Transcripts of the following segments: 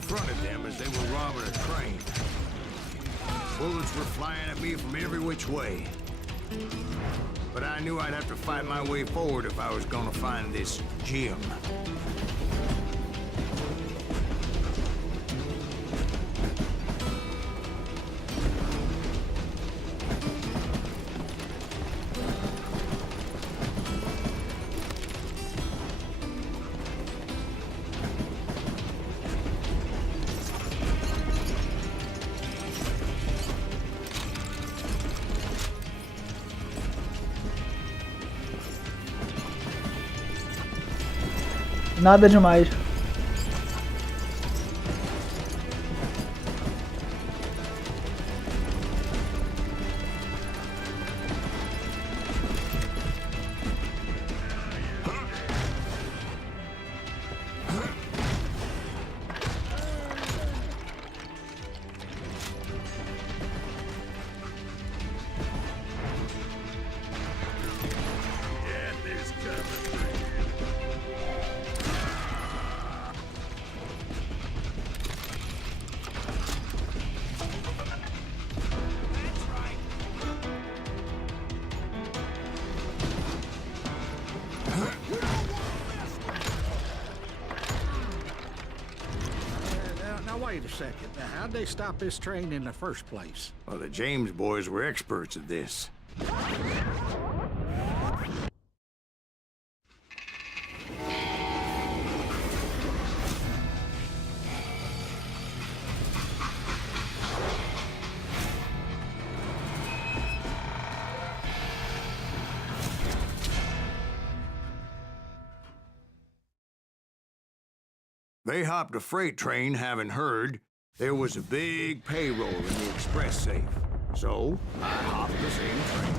confronted them as they were robbing a train. Bullets were flying at me from every which way. But I knew I'd have to fight my way forward if I was gonna find this gem. Nada demais. Wait a second. Now, how'd they stop this train in the first place? Well, the James boys were experts at this. They hopped a freight train, having heard there was a big payroll in the express safe. So, I hopped the same train.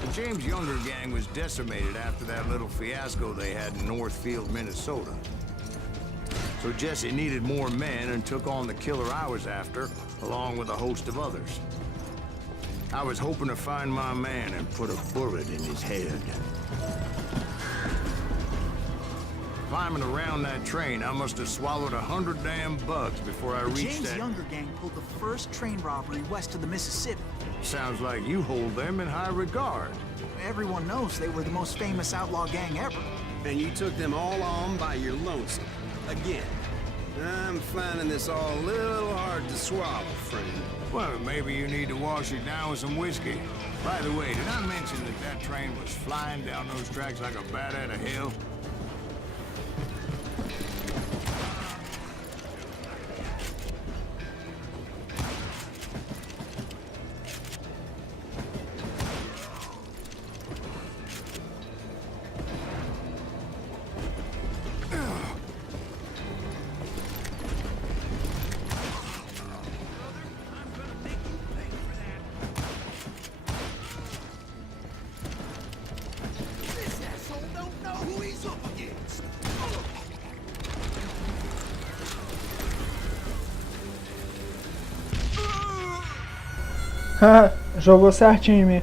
The James Younger gang was decimated after that little fiasco they had in Northfield, Minnesota. So Jesse needed more men and took on the killer I was after, along with a host of others. I was hoping to find my man and put a bullet in his head. Climbing around that train, I must have swallowed 100 damn bugs before I reached James that... Younger gang pulled the first train robbery west of the Mississippi. Sounds like you hold them in high regard. Everyone knows they were the most famous outlaw gang ever. And you took them all on by your lonesome. Again. I'm finding this all a little hard to swallow, friend. Well, maybe you need to wash it down with some whiskey. By the way, did I mention that that train was flying down those tracks like a bat out of hell? Jogou certinho em mim.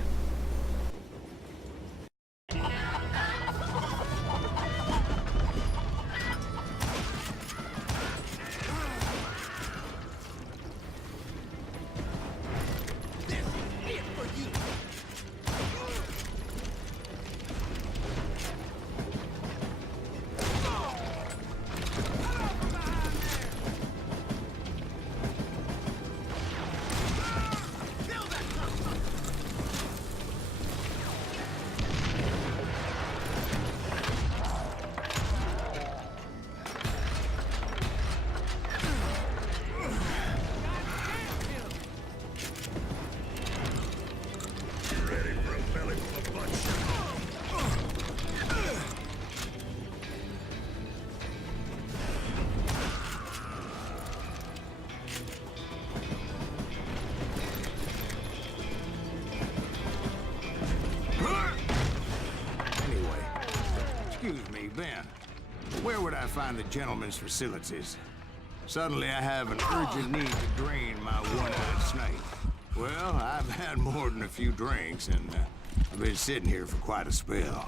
Excuse me, Ben. Where would I find the gentleman's facilities? Suddenly I have an urgent need to drain my one-eyed snake. Well, I've had more than a few drinks, and I've been sitting here for quite a spell.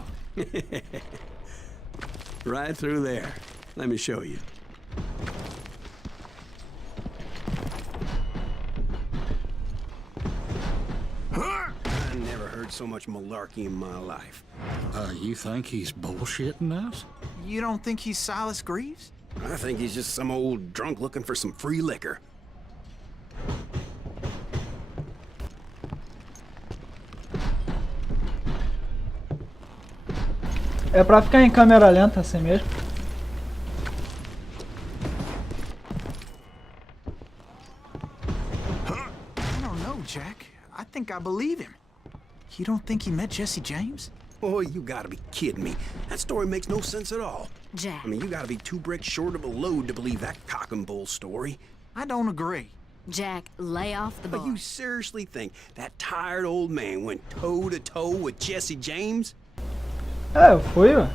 Right through there. Let me show you. I never heard so much malarkey in my life. You think he's bullshitting us? You don't think he's Silas Greaves? I think he's just some old drunk looking for some free liquor. É pra ficar em câmera lenta assim mesmo. I don't know, Jack. I think I believe him. You don't think he met Jesse James? Oh, you gotta be kidding me. That story makes no sense at all. Jack. I mean, you gotta be 2 bricks short of a load to believe that cock and bull story. I don't agree. Jack, lay off the But bar. you seriously think that tired old man went toe-to-toe with Jesse James? É, eu fui, ué.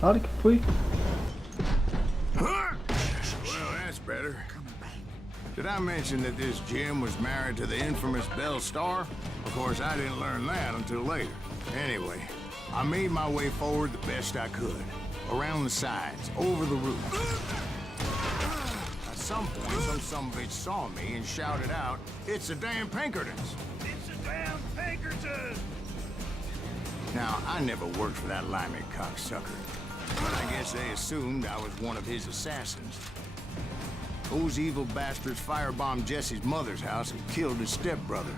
Claro que fui. Well, that's better. Did I mention that this Jim was married to the infamous Belle Starr? Of course, I didn't learn that until later. Anyway, I made my way forward the best I could. Around the sides, over the roof. At some point, some bitch saw me and shouted out, "It's the damn Pinkertons!" It's the damn Pinkertons! Now, I never worked for that limey cocksucker, but I guess they assumed I was one of his assassins. Those evil bastards firebombed Jesse's mother's house and killed his stepbrother.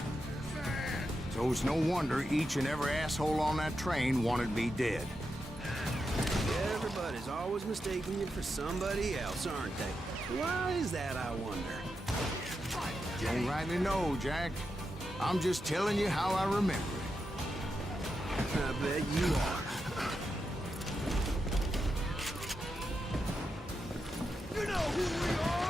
So it's no wonder each and every asshole on that train wanted me dead. Everybody's always mistaking you for somebody else, aren't they? Why is that, I wonder? Don't rightly know, Jack. I'm just telling you how I remember it. I bet you are. You know who we are!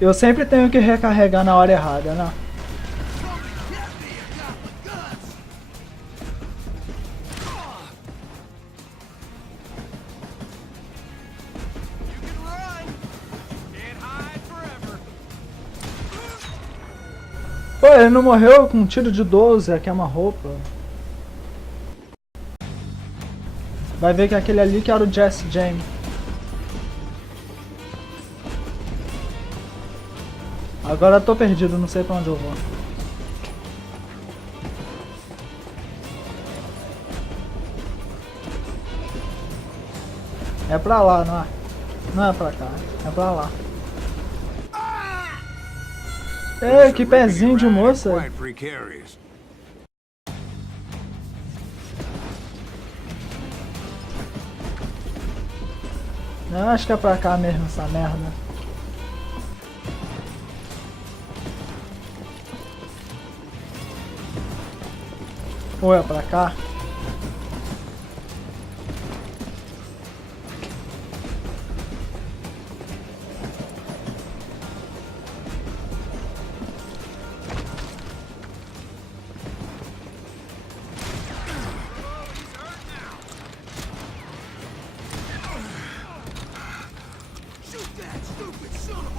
Eu sempre tenho que recarregar na hora errada, né? Pô, ele não morreu com um tiro de 12, aqui é uma roupa. Vai ver que aquele ali que era o Jesse James. Agora eu tô perdido, não sei pra onde eu vou. É pra lá, não é? Não é pra cá, é pra lá. Ei, que pezinho de moça. Quite precarious. Não, acho que é pra cá mesmo essa merda. Ou é pra cá?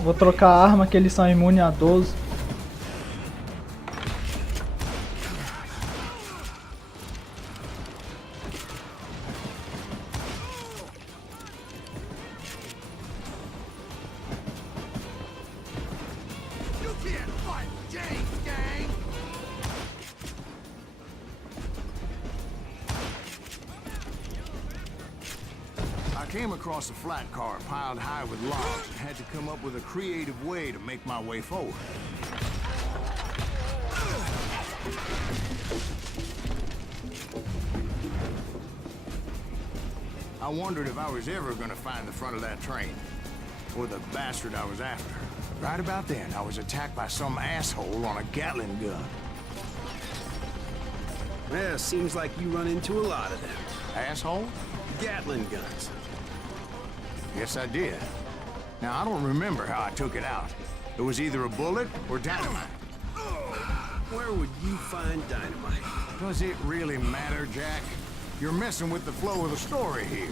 Vou trocar a arma que eles são imunes a 12. I came across a flat car piled high with logs and had to come up with a creative way to make my way forward. I wondered if I was ever going to find the front of that train, or the bastard I was after. Right about then, I was attacked by some asshole on a Gatling gun. Well, seems like you run into a lot of them. Asshole? Gatling guns. Yes, I did. Now, I don't remember how I took it out. It was either a bullet or dynamite. Where would you find dynamite? Does it really matter, Jack? You're messing with the flow of the story here.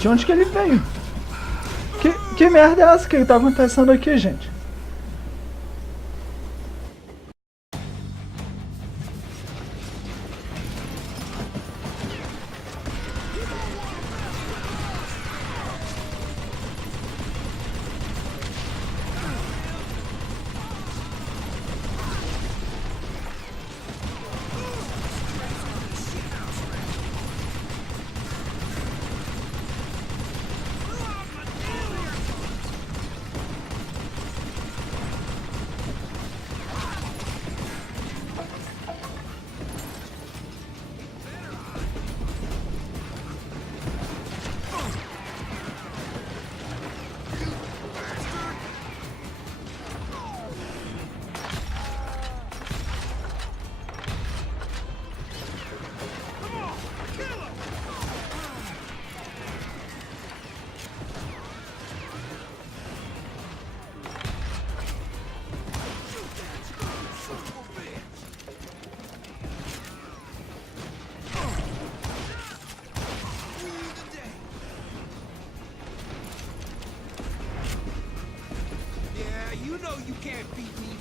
De onde que ele veio? Que merda é essa que tá acontecendo aqui, gente? You can't beat me.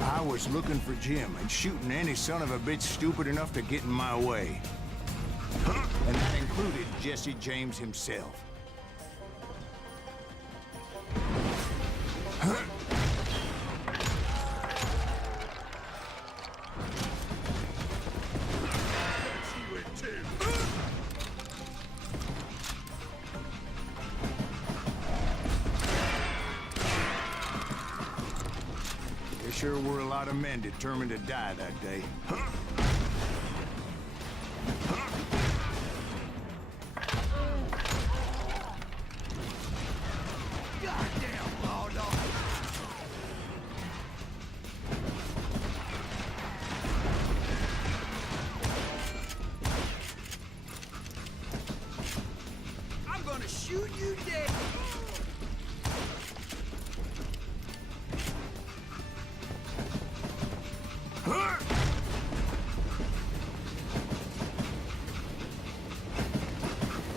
I was looking for Jim and shooting any son of a bitch stupid enough to get in my way. And that included Jesse James himself. There sure were a lot of men determined to die that day. Goddamn law dog. I'm gonna shoot you dead.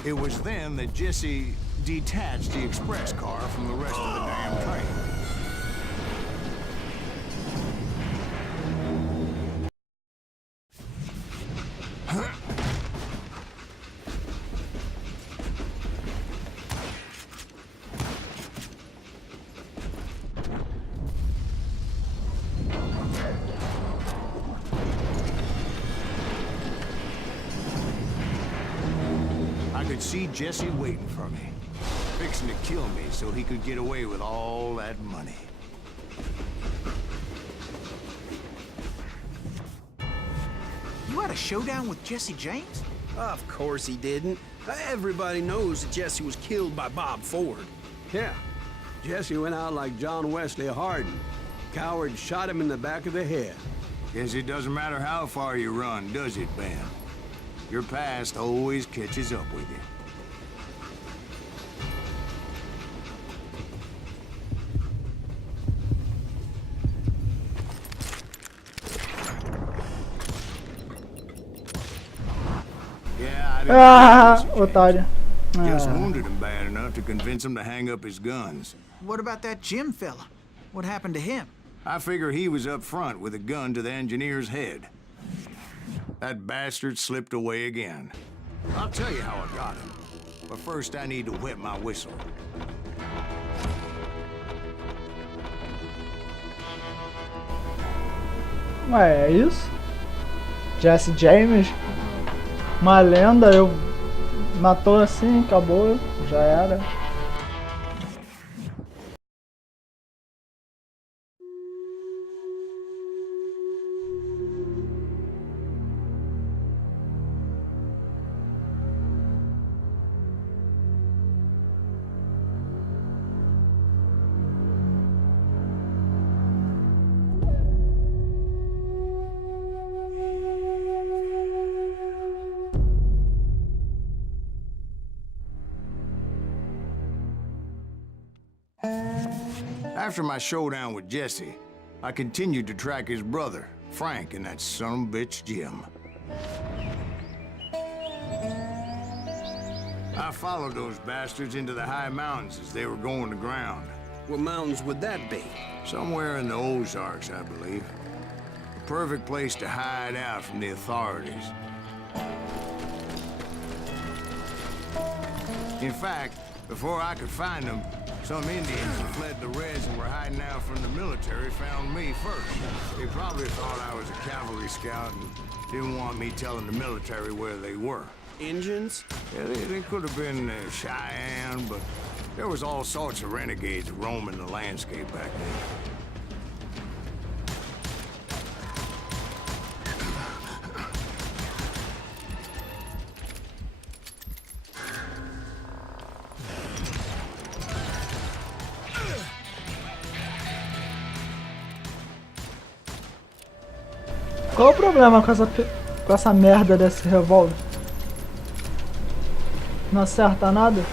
It was then that Jesse detached the express car from the rest of the damn train. I could see Jesse waiting for me, fixing to kill me so he could get away with all that money. You had a showdown with Jesse James? Of course he didn't. Everybody knows that Jesse was killed by Bob Ford. Yeah. Jesse went out like John Wesley Hardin. Coward shot him in the back of the head. Guess it doesn't matter how far you run, does it, Ben? Your past always catches up with you. Ah, otário. Just Ah. wounded him bad enough to convince him to hang up his guns. What about that Jim fella? What happened to him? I figure he was up front with a gun to the engineer's head. That bastard slipped away again. I'll tell you how I got him. But first I need to wet my whistle. Ué, é isso? Jesse James, uma lenda, eu matou assim, acabou, já era. After my showdown with Jesse, I continued to track his brother, Frank, and that son of a bitch, Jim. I followed those bastards into the high mountains as they were going to ground. What mountains would that be? Somewhere in the Ozarks, I believe. The perfect place to hide out from the authorities. In fact, before I could find them, some Indians who fled the Reds and were hiding out from the military found me first. They probably thought I was a cavalry scout and didn't want me telling the military where they were. Injuns? Yeah, they could have been Cheyenne, but there was all sorts of renegades roaming the landscape back then. Qual o problema com essa merda desse revólver? Não acerta nada?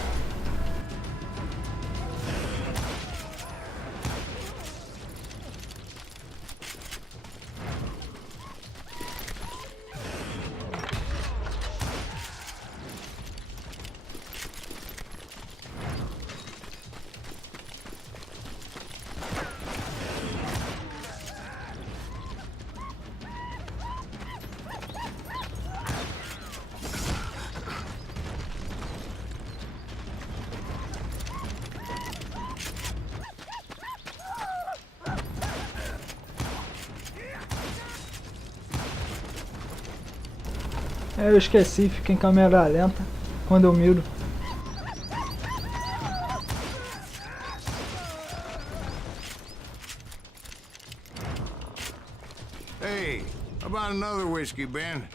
Eu esqueci, fica em câmera lenta quando eu miro. Hey, how about another whiskey, Ben?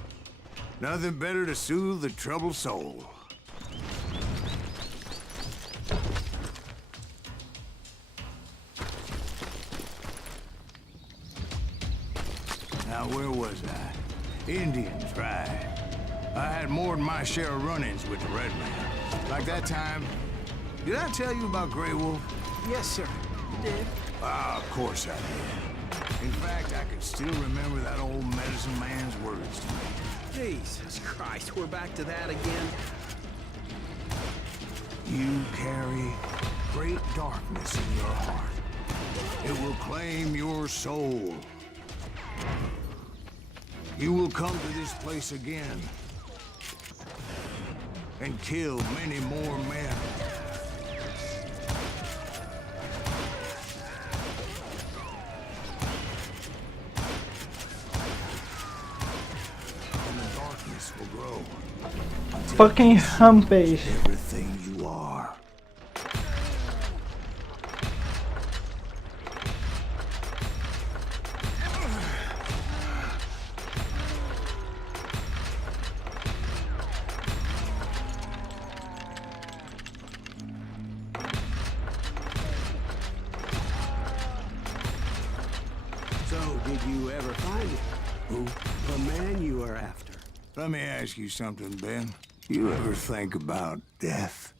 Nothing better to soothe the troubled soul. Now, where was I? Indians, right. I had more than my share of run-ins with the Red Man. Like that time... Did I tell you about Grey Wolf? Yes, sir. You did. Ah, of course I did. In fact, I can still remember that old medicine man's words to me. Jesus Christ, we're back to that again? You carry great darkness in your heart. It will claim your soul. You will come to this place again and kill many more men. And the darkness will grow. Fucking rampage. Everything you are. So, did you ever find it? Who? The man you are after. Let me ask you something, Ben. You ever think about death?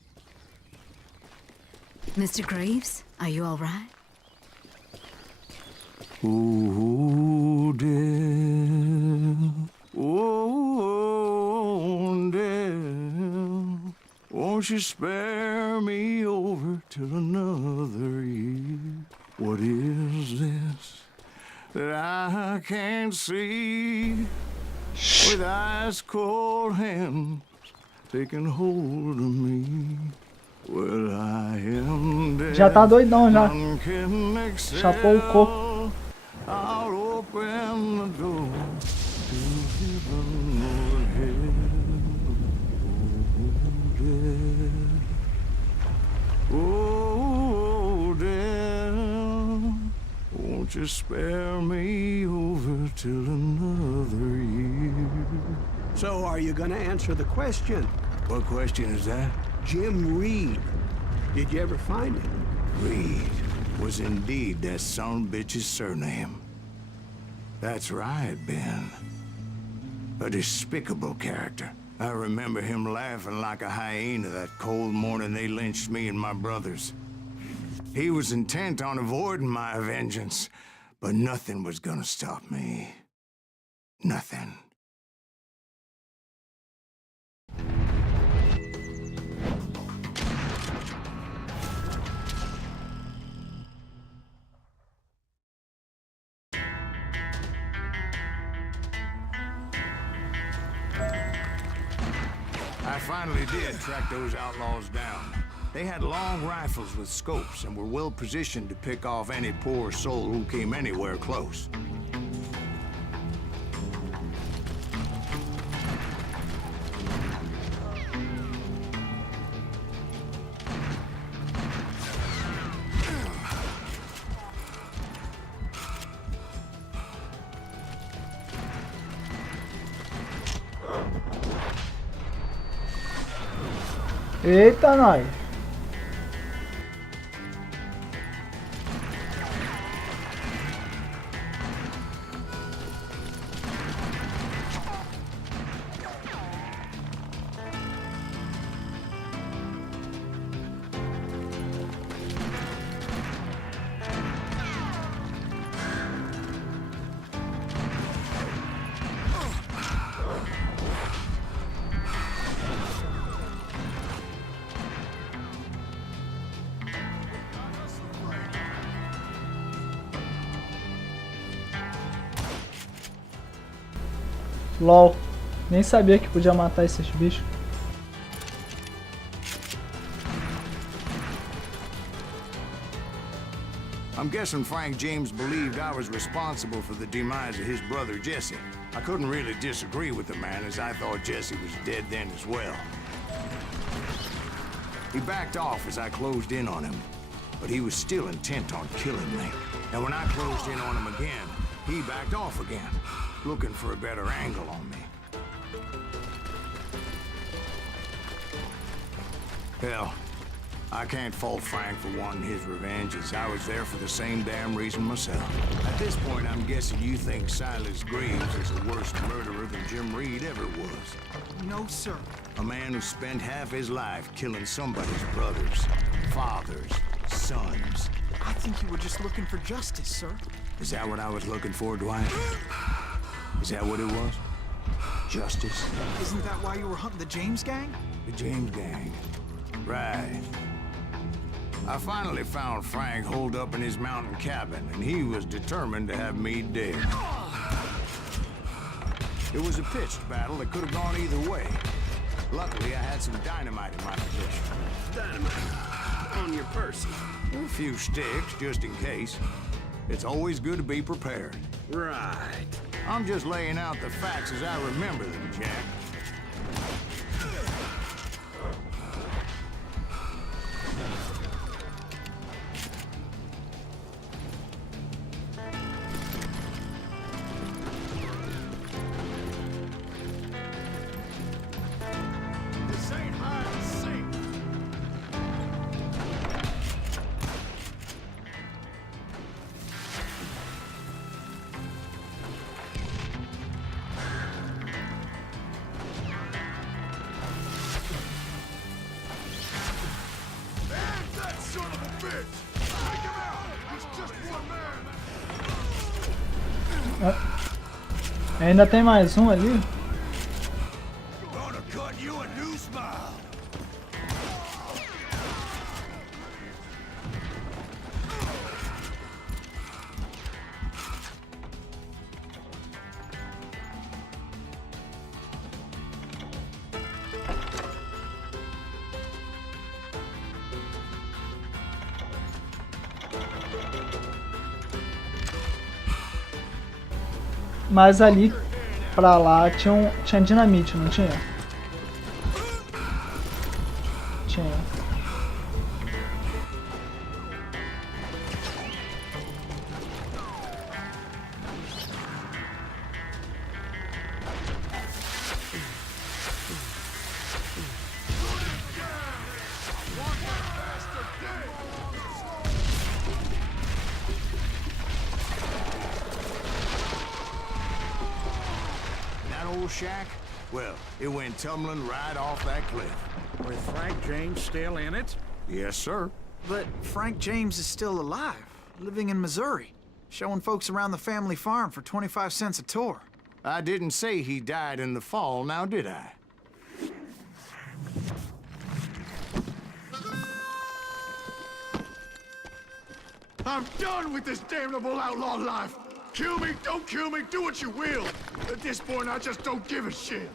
Mr. Graves, are you all right? Ooh, death. Oh, death. Won't you spare me over till another year? What is this that I can't see? With ice cold hands taking hold of me. Well, I am dead. Já tá doidão já. None can excel. Chapou o coco. I'll open the door to heaven or hell. Oh, death, won't you spare me over till another year? So are you gonna answer the question? What question is that? Jim Reed. Did you ever find him? Reed was indeed that son of a bitch's surname. That's right, Ben. A despicable character. I remember him laughing like a hyena that cold morning they lynched me and my brothers. He was intent on avoiding my vengeance, but nothing was gonna stop me. Nothing. I finally did track those outlaws down. They had long rifles with scopes and were well positioned to pick off any poor soul who came anywhere close. Eita, nós. LOL, nem sabia que podia matar esses bichos. I'm guessing Frank James believed I was responsible for the demise of his brother Jesse. I couldn't really disagree with the man, as I thought Jesse was dead then as well. He backed off as I closed in on him, but he was still intent on killing me. And when I closed in on him again, he backed off again, looking for a better angle on me. Hell, I can't fault Frank for wanting his revenge, as I was there for the same damn reason myself. At this point, I'm guessing you think Silas Greaves is a worse murderer than Jim Reed ever was. No, sir. A man who spent half his life killing somebody's brothers, fathers, sons. I think you were just looking for justice, sir. Is that what I was looking for, Dwight? Is that what it was? Justice? Isn't that why you were hunting the James gang? The James gang. Right. I finally found Frank holed up in his mountain cabin, and he was determined to have me dead. It was a pitched battle that could have gone either way. Luckily, I had some dynamite in my possession. Dynamite on your person. A few sticks, just in case. It's always good to be prepared. Right. I'm just laying out the facts as I remember them, Jack. This ain't hide and seek. Ainda tem mais um ali. Gonna cut you a new smile. Mas ali pra lá tinha dinamite, não tinha? Tinha. That old shack? Well, it went tumbling right off that cliff. With Frank James still in it? Yes, sir. But Frank James is still alive, living in Missouri, showing folks around the family farm for 25 cents a tour. I didn't say he died in the fall, now did I? I'm done with this damnable outlaw life. Kill me, don't kill me, do what you will. At this point, I just don't give a shit.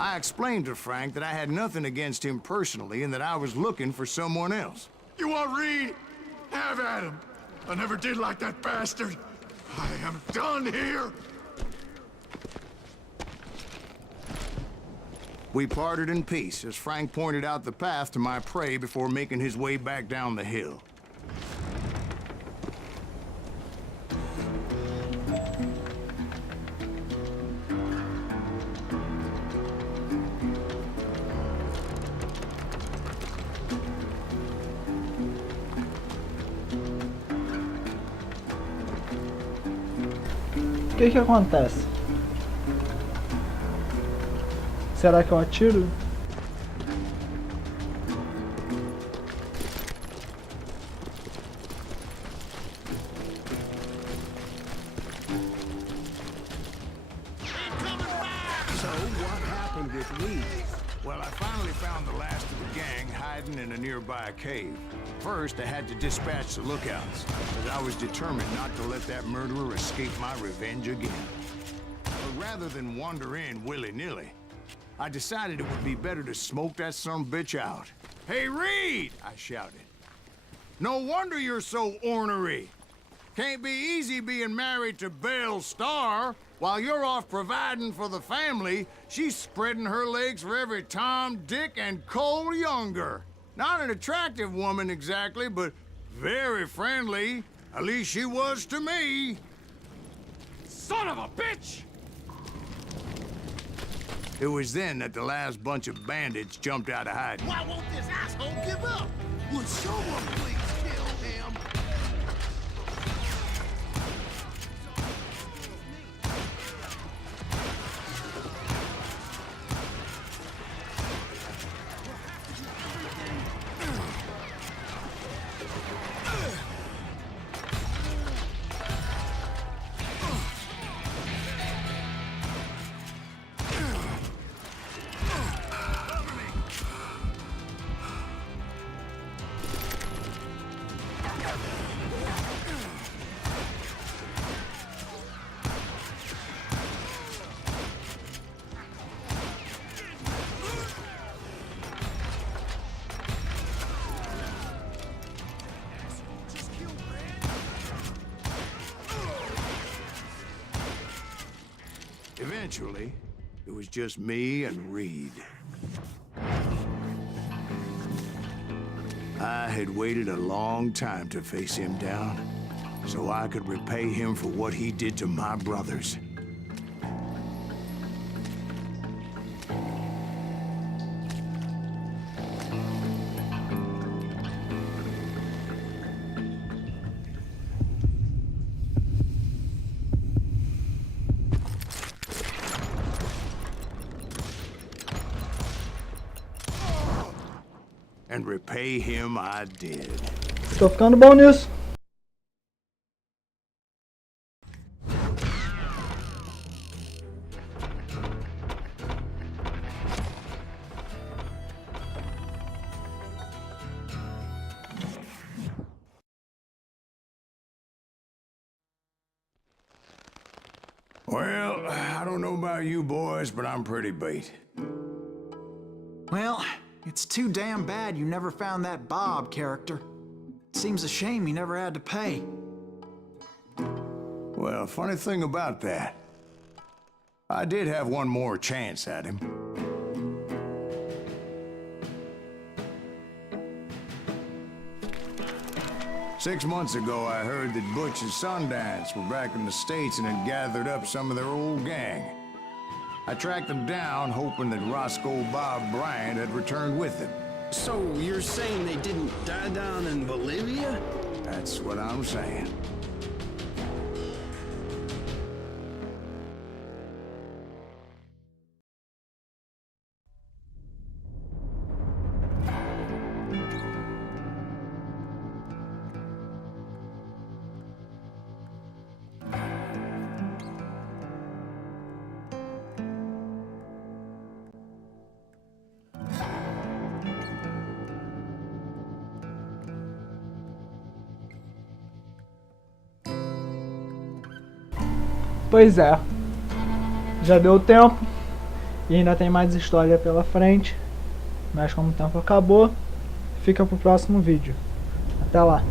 I explained to Frank that I had nothing against him personally and that I was looking for someone else. You want Reed? Have at him. I never did like that bastard. I am done here. We parted in peace as Frank pointed out the path to my prey before making his way back down the hill. O que acontece? Será que eu atiro? So, what happened with Reed? Well, I finally found the last of the gang hiding in a nearby cave. First, I had to dispatch the lookouts, as I was determined not to let that murderer escape my revenge again. But rather than wander in willy-nilly, I decided it would be better to smoke that sumbitch out. Hey, Reed! I shouted. No wonder you're so ornery. Can't be easy being married to Belle Starr. While you're off providing for the family, she's spreading her legs for every Tom, Dick, and Cole Younger. Not an attractive woman exactly, but very friendly. At least she was to me. Son of a bitch! It was then that the last bunch of bandits jumped out of hiding. Why won't this asshole give up? Would someone please kill him? Eventually, it was just me and Reed. I had waited a long time to face him down, so I could repay him for what he did to my brothers. And repay him I did. Tô ficando bom nisso. Well, I don't know about you boys, but I'm pretty beat. Well, it's too damn bad you never found that Bob character. Seems a shame he never had to pay. Well, funny thing about that, I did have one more chance at him. Six months ago, I heard that Butch and Sundance were back in the States and had gathered up some of their old gang. I tracked them down, hoping that Roscoe Bob Bryant had returned with them. So you're saying they didn't die down in Bolivia? That's what I'm saying. Pois é, já deu tempo e ainda tem mais história pela frente, mas como o tempo acabou, fica pro próximo vídeo. Até lá!